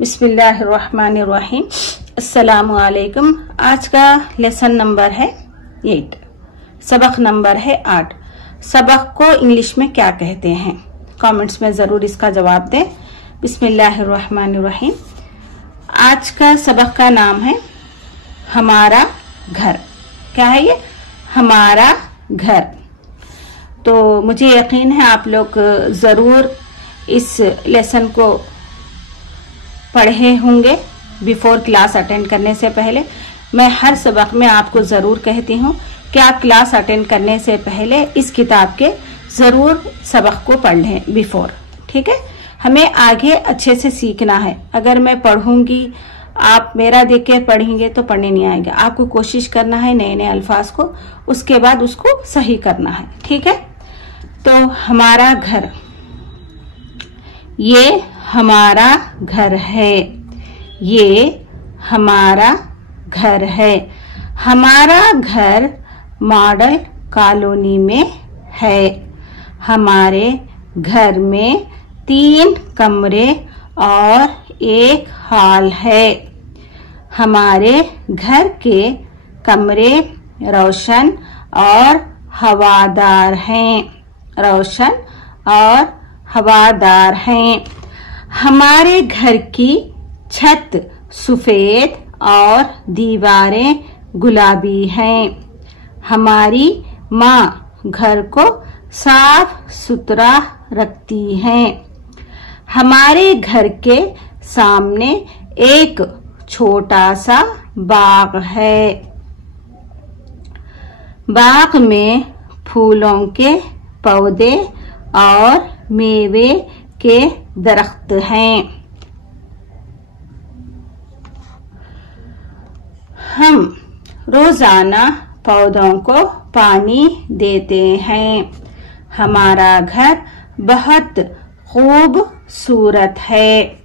बिस्मिल्लाहिर्रहमानिर्रहीम। अस्सलामुअलैकुम। आज का लेसन नंबर है 8, सबक नंबर है 8। सबक को इंग्लिश में क्या कहते हैं? कमेंट्स में जरूर इसका जवाब दें। बिस्मिल्लाहिर्रहमानिर्रहीम। आज का सबक का नाम है हमारा घर। क्या है ये? हमारा घर। तो मुझे यकीन है आप लोग जरूर इस लेसन को पढ़े होंगे बिफोर क्लास अटेंड करने से पहले। मैं हर सबक में आपको जरूर कहती हूँ कि आप क्लास अटेंड करने से पहले इस किताब के जरूर सबक को पढ़ लें बिफोर। ठीक है, हमें आगे अच्छे से सीखना है। अगर मैं पढ़ूंगी, आप मेरा देख के पढ़ेंगे तो पढ़ने नहीं आएगा। आपको कोशिश करना है नए नए अल्फाज को, उसके बाद उसको सही करना है। ठीक है, तो हमारा घर, ये हमारा घर है। ये हमारा घर है। हमारा घर मॉडल कॉलोनी में है। हमारे घर में 3 कमरे और 1 हॉल है। हमारे घर के कमरे रोशन और हवादार हैं। रोशन और हवादार हैं। हमारे घर की छत सफेद और दीवारें गुलाबी हैं। हमारी माँ घर को साफ सुथरा रखती हैं। हमारे घर के सामने एक छोटा सा बाग है। बाग में फूलों के पौधे और मेवे के दरख्त हैं। हम रोजाना पौधों को पानी देते हैं। हमारा घर बहुत खूबसूरत है।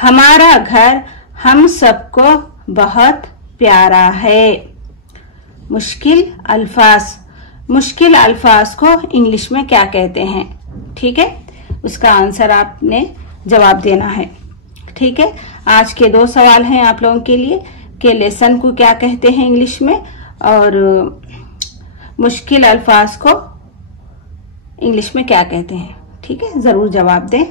हमारा घर हम सबको बहुत प्यारा है। मुश्किल अल्फाज को इंग्लिश में क्या कहते हैं? ठीक है, उसका आंसर आपने जवाब देना है। ठीक है, आज के 2 सवाल हैं आप लोगों के लिए कि लेसन को क्या कहते हैं इंग्लिश में, और मुश्किल अल्फाज को इंग्लिश में क्या कहते हैं। ठीक है, जरूर जवाब दें।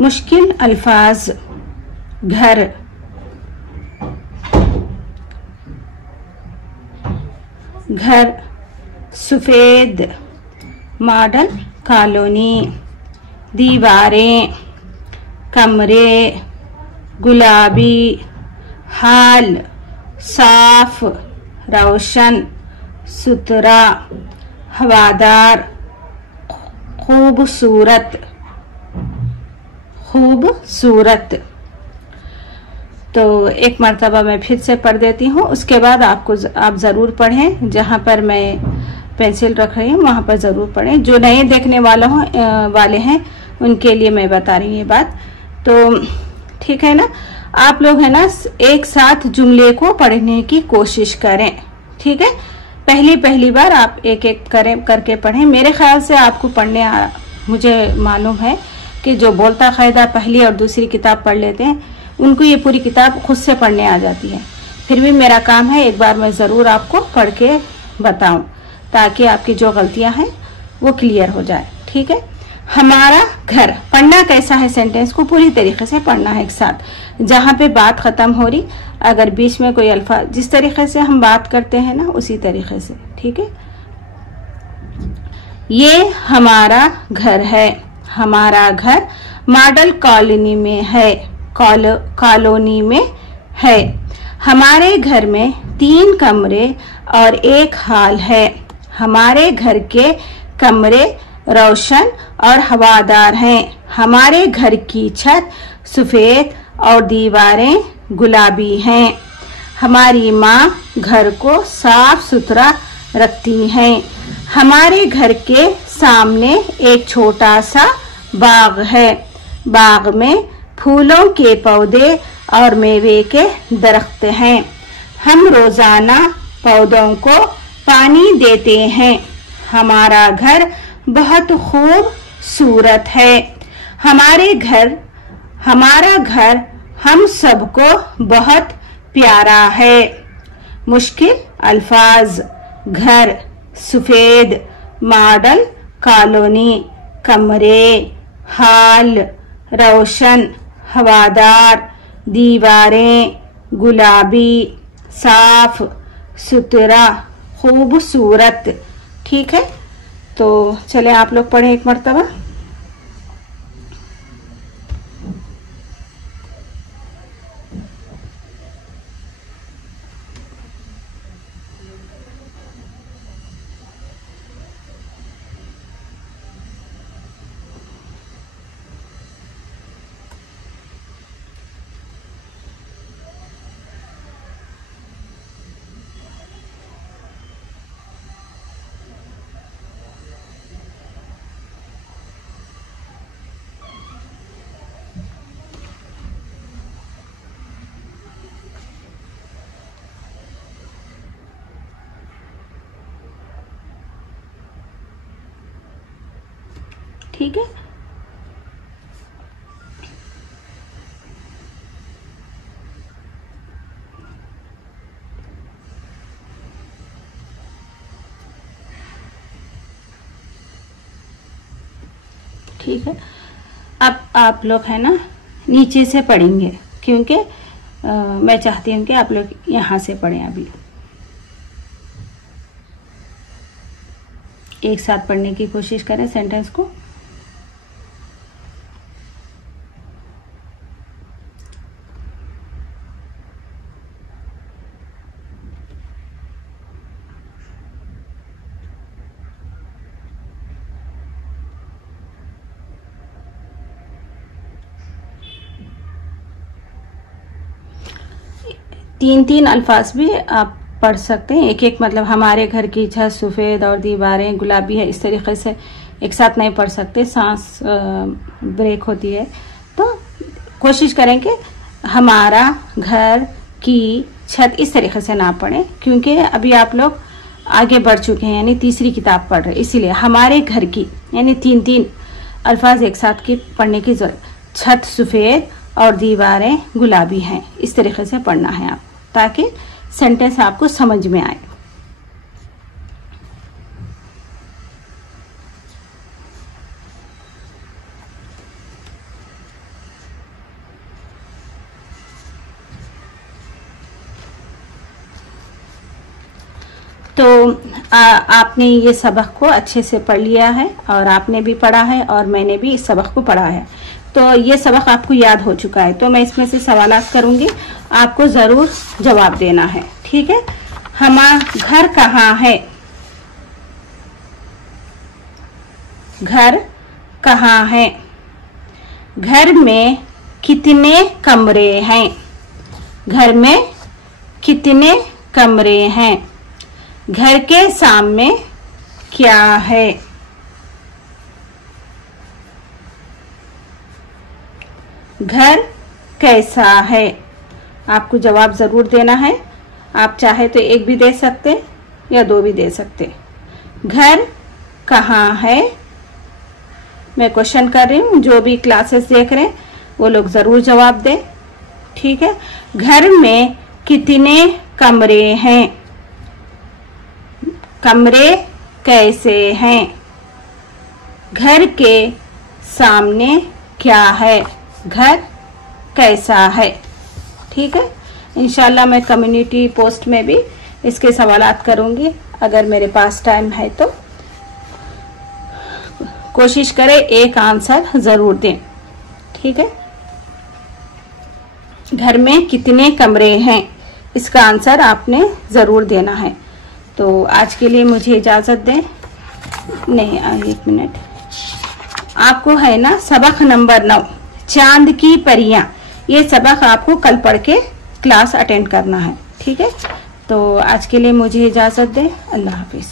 मुश्किल अल्फाज: घर, घर, सफेद, मॉडल कॉलोनी, दीवारें, कमरे, गुलाबी, हाल, साफ, रोशन, सुथरा, हवादार, खूबसूरत, खूबसूरत। तो एक मर्तबा मैं फिर से पढ़ देती हूँ, उसके बाद आप जरूर पढ़ें। जहाँ पर मैं पेंसिल रख रही हूँ वहां पर जरूर पढ़ें। जो नए देखने वाले हैं उनके लिए मैं बता रही हूँ ये बात। तो ठीक है ना, आप लोग है ना एक साथ जुमले को पढ़ने की कोशिश करें। ठीक है, पहली बार आप एक करके पढ़ें। मेरे ख्याल से आपको मुझे मालूम है कि जो बोलता कायदा पहली और दूसरी किताब पढ़ लेते हैं उनको ये पूरी किताब खुद से पढ़ने आ जाती है। फिर भी मेरा काम है एक बार मैं जरूर आपको पढ़ के बताऊं ताकि आपकी जो गलतियां हैं वो क्लियर हो जाए। ठीक है, हमारा घर पढ़ना कैसा है? सेंटेंस को पूरी तरीके से पढ़ना है एक साथ। जहां पे बात खत्म हो रही, अगर बीच में कोई अल्फाज, जिस तरीके से हम बात करते हैं ना उसी तरीके से। ठीक है, ये हमारा घर है। हमारा घर मॉडल कॉलोनी में है। कॉलोनी में है। हमारे घर में 3 कमरे और 1 हॉल है। हमारे घर के कमरे रोशन और हवादार हैं। हमारे घर की छत सफेद और दीवारें गुलाबी हैं। हमारी माँ घर को साफ सुथरा रखती हैं। हमारे घर के सामने एक छोटा सा बाग है। बाग में फूलों के पौधे और मेवे के दरख्त हैं। हम रोजाना पौधों को पानी देते हैं। हमारा घर बहुत खूबसूरत है। हमारा घर हम सबको बहुत प्यारा है। मुश्किल अल्फाज, घर, सफेद, मॉडल कॉलोनी, कमरे, हाल, रोशन, हवादार, दीवारें, गुलाबी, साफ सुथरा, खूबसूरत। ठीक है, तो चले आप लोग पढ़ें एक मर्तबा। ठीक है, ठीक है। अब आप लोग है ना नीचे से पढ़ेंगे, क्योंकि मैं चाहती हूँ कि आप लोग यहाँ से पढ़ें। अभी एक साथ पढ़ने की कोशिश करें सेंटेंस को। तीन तीन अल्फाज भी आप पढ़ सकते हैं, एक एक मतलब हमारे घर की छत सफ़ेद और दीवारें गुलाबी है, इस तरीके से एक साथ नहीं पढ़ सकते, सांस ब्रेक होती है। तो कोशिश करें कि हमारा घर की छत इस तरीके से ना पढ़ें, क्योंकि अभी आप लोग आगे बढ़ चुके हैं, यानी तीसरी किताब पढ़ रहे, इसीलिए हमारे घर की यानी तीन तीन अल्फाज एक साथ की पढ़ने की जरूरत। छत सफ़ेद और दीवारें गुलाबी हैं, इस तरीके से पढ़ना है आप, ताकि सेंटेंस आपको समझ में आए। तो आपने ये सबक को अच्छे से पढ़ लिया है, और आपने भी पढ़ा है और मैंने भी इस सबक को पढ़ा है, तो ये सबक आपको याद हो चुका है। तो मैं इसमें से सवालात करूंगी, आपको जरूर जवाब देना है। ठीक है, हमारा घर कहाँ है? घर कहाँ है? घर में कितने कमरे हैं? घर में कितने कमरे हैं? घर के सामने क्या है? घर कैसा है? आपको जवाब जरूर देना है। आप चाहे तो एक भी दे सकते या दो भी दे सकते। घर कहाँ है? मैं क्वेश्चन कर रही हूँ, जो भी क्लासेस देख रहे हैं वो लोग जरूर जवाब दें। ठीक है, घर में कितने कमरे हैं? कमरे कैसे हैं? घर के सामने क्या है? घर कैसा है? ठीक है, इंशाल्लाह मैं कम्युनिटी पोस्ट में भी इसके सवालात करूंगी, अगर मेरे पास टाइम है तो। कोशिश करें एक आंसर जरूर दें। ठीक है, घर में कितने कमरे हैं, इसका आंसर आपने जरूर देना है। तो आज के लिए मुझे इजाजत दें। नहीं, एक मिनट, आपको है ना सबक नंबर 9 चांद की परियां, ये सबक आपको कल पढ़ के क्लास अटेंड करना है। ठीक है, तो आज के लिए मुझे इजाजत दें। अल्लाह हाफिज।